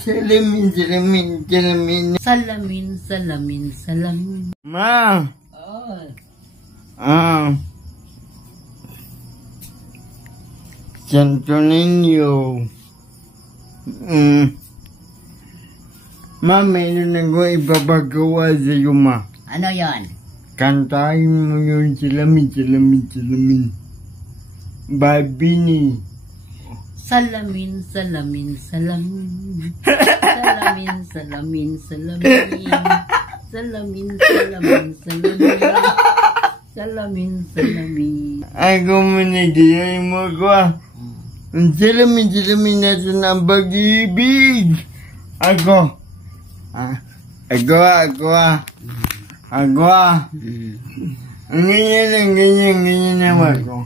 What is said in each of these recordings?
Salamin, salamin, salamin. Salamin, salamin, salamin. Ma! Oh. Santo Niño. Ma, meron ako ipapagawa sa'yo, ma. Ano yon? Kantahin mo yung salamin, salamin, salamin. Babini. Salamin, salamin, salamin. Salamin, salamin, salamin. Salamin, salamin, salamin. Salamin, salamin. Ako managayay mo ko. Salamin, salamin natin ang pag-ibig. Ako. Ang ganyan naman ko.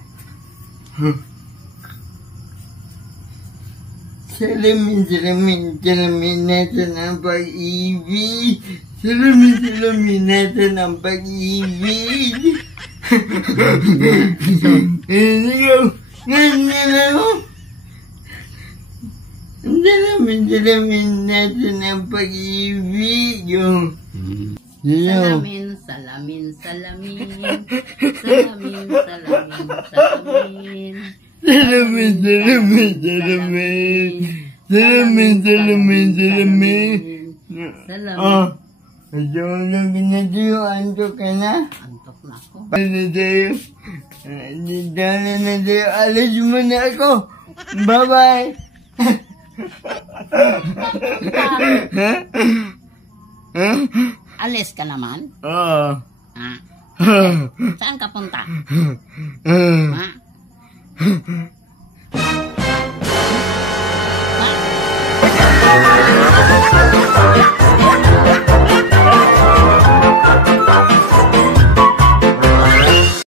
Salamin, salamin, salamin natin ang pag-ibig. Salamin, salamin natin ang pag-ibig. Ganyan ako. Salamin, salamin natin ang pag-ibig. Salamin, salamin, salamin. Salamin, salamin, salamin. Salamin, salamin, salamin. Salamin, salamin, salamin. Salamin. Medyo lang ginagayo, antok ka na? Antok na ako. Ano tayo? Dala na tayo, alas mo na ako. Bye-bye. Alis ka naman? Oo. Saan ka punta?